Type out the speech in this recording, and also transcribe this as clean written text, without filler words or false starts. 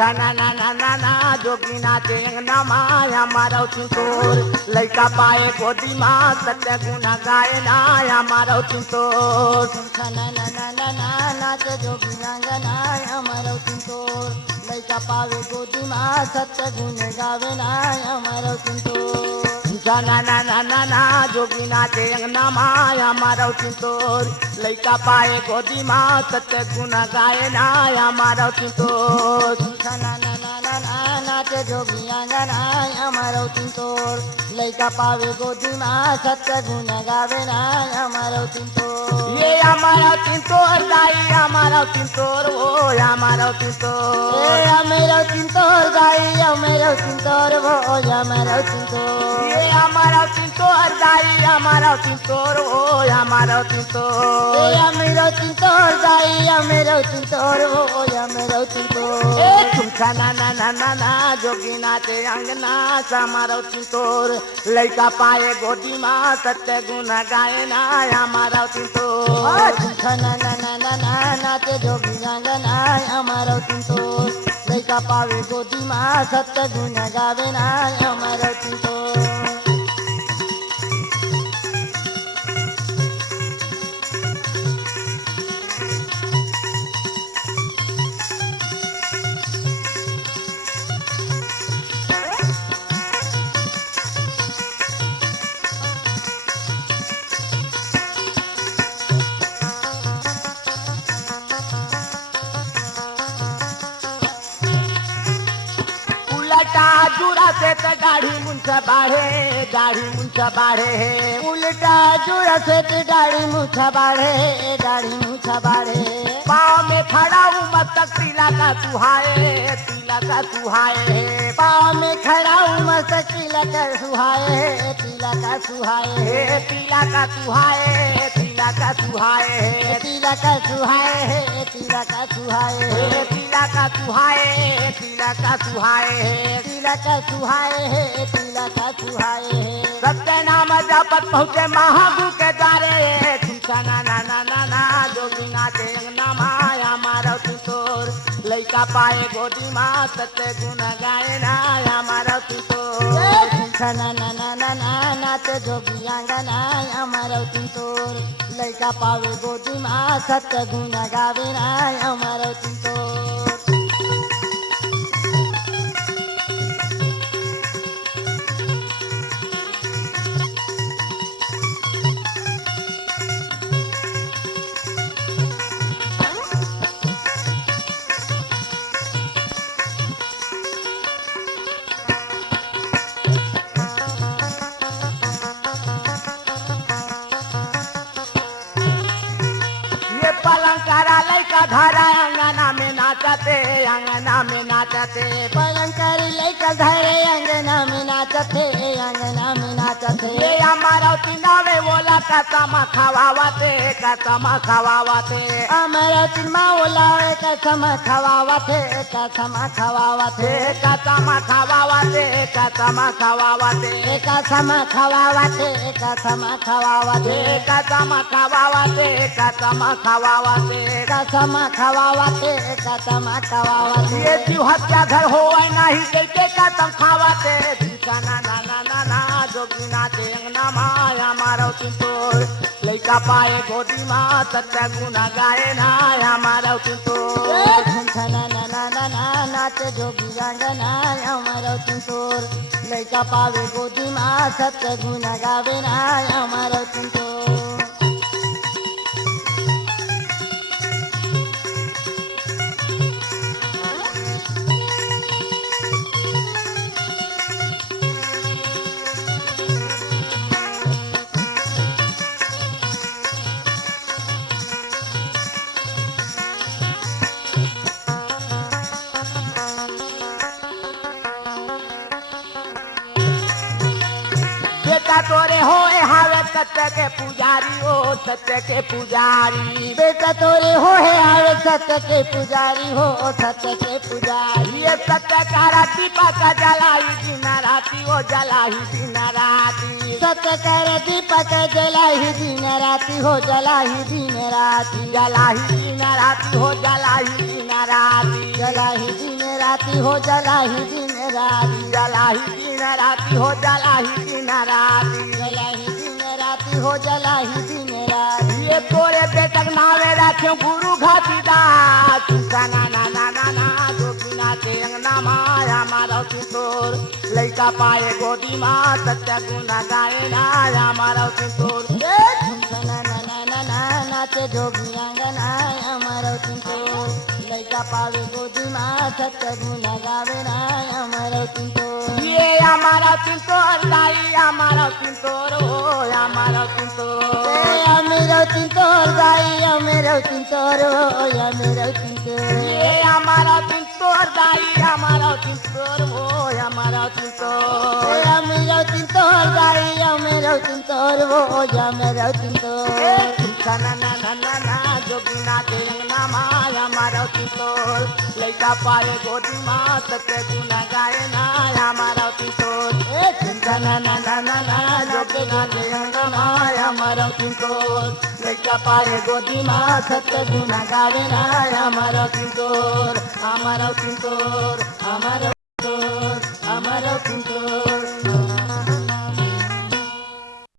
ना ना ना ना ना जोगी नाचे अंगना माया मारो चिंतोर लड़का पाए गोदी माँ सत्य गुना गाए नाया मारो चिंतोर ना ना ना ना ना नाचे जोगी अंगना मारो चिंतोर लड़का पावे गोदी माँ सत्य गुण गावे नाया मारो चिंतोर ना ना ना ना ना जोगी नाचे अंगना माया मारो चिंतोर लड़का पाए गोदी माँ सत्य गुना गाए नाया मारो चिंतोर ना ना ना ना ना नाचे जोगी अंगना मारो चिंतोर लड़का पावे गोदी माँ सत्य गुण गावे नाया मारो चिंतोर ये हमारा चिंतोर दाई हमारा चिंतोर वो हमारा चिंतोर मेरो चिंतोर गाई मेरो चिंतोर वो मेरो चिंतोर ये हमारा चिंतोर दाई हमारा चिंतोर वो हमारा चिंतोर मेरो चिंतोर गाई मेरो चिंतोर वो मेरो चिंतोर तुमका ना ना ना ना ना जोगी नाचे अंगना हमारा चिंतोर लड़का पाए गोदी माँ सत्य गुना गाए ना हमारा चिंतोर ना ना ना ना ना नाचे जोगी अंगना हमारा चिंतोर लड़का पावे गोदी माँ सत्य गुण गावे ना हमारा चिंतोर जुड़ा से तो गाड़ी मुंसा बाढ़े उल्टा जुड़ा से तो गाड़ी मुछा बाढ़े पाँव में खड़ा हूँ मत तक तिला का सुहाए पाँव में खड़ा हूँ मत तिला का सुहाए तिला का सुहाए तिला का सुहाए तिला का सुहाए तिला का सुहाए तिला का सुहाए तिला का सुहाए तिला का सुहाए तिला का सुहाए तिला का सुहाए सत्य नाम जपत पहुँचे महागु के द्वारे तुमका ना ना ना ना ना जोगी नाचे अंगना माया मारो चिंतोर लड़का पाए गोदी माँ सत्य गुण गाए नाया मारो चिंतोर ना ना ना ना ना नाचे जोगी अंगना मारो चिंतोर लड़का पावे गोदी माँ सत्य गुण गावे नाया मारो चिंतोर घरा अंगना में नाचते पलंकर लेकर घरे अंगना में नाचते ये हमारा चिनावे बोला कसम खवावते हमारा चिन्मा बोला कसम खवावते कसम खवावते कसम खवावते कसम खवावते कसम खवावते कसम खवावते कसम खवावते कसम खवावते कसम खवावते कसम खवावते ये जीव हत्या घर हो नहीं देखे कसम खावते ना ना ना ना ना जोगी नाचे अंगना माया मारो चिंतोर लड़का पाए गोदी माँ सत्य गुना गाए नाया मारो चिंतोर ना ना ना ना ना नाचे जोगी अंगना मारो चिंतोर लड़का पावे गोदी माँ सत्य गुण गावे नाया मारो चिंतोर तोरे होए हावे सत्य के पुजारी ओ सत्य के पुजारी बेटा तोरे हो है हावे सत्य के पुजारी हो सत्य के पुजारी ये सत्य का दीपक जलाई दिन राती ओ जलाई दिन राती सत्य कर दीपक जलाई दिन राति हो जलाई दिन राति जलाही दिन राती हो जलाही दिन राती जलाई दिन राति हो जलाई दिन राति जलाही दिन राती हो जलाही दिन राती जलाई दिन राति हो जलाई दिन राति ये तोरे बेटक नावे रखे गुरु घाटीदास ना ना ना ना ना जोगिना के अंगना माया मारो किशोर लइका पाए गोदी माँ सत्य गुना गाए ना मारो किशोर ना ना ना ना ना नाचे जोगी अंगना हमारा तिंतोर लइका पावे गोदी माँ सत्य गुना गावे ना हमारा तिंतोर ये हमारा किशोर दाई हमारा किशोर हो हमारा किशोर मेरा तिंतोर गाई मेरा तिंतोर या मेरा तिंतोर ये हमारा किशोर दाई हमारा किशोर हो हमारा किशोर मेरा तिंतोर गाई मेरा तिंतोर वो या मेरा तिंतोर ना ना ना ना ना जोगिना के अंगना माया मारो किशोर लइका पाए गोदी माँ सत्य गुना गाए ना हमारा किशोर ना ना ना ना ना ना जोगिना के अंगना माया मारो किशोर लइका पाए गोदी माँ सत्य गुना गाए ना हमारा किशोर हमारा किशोर हमारा किशोर हमारा किशोर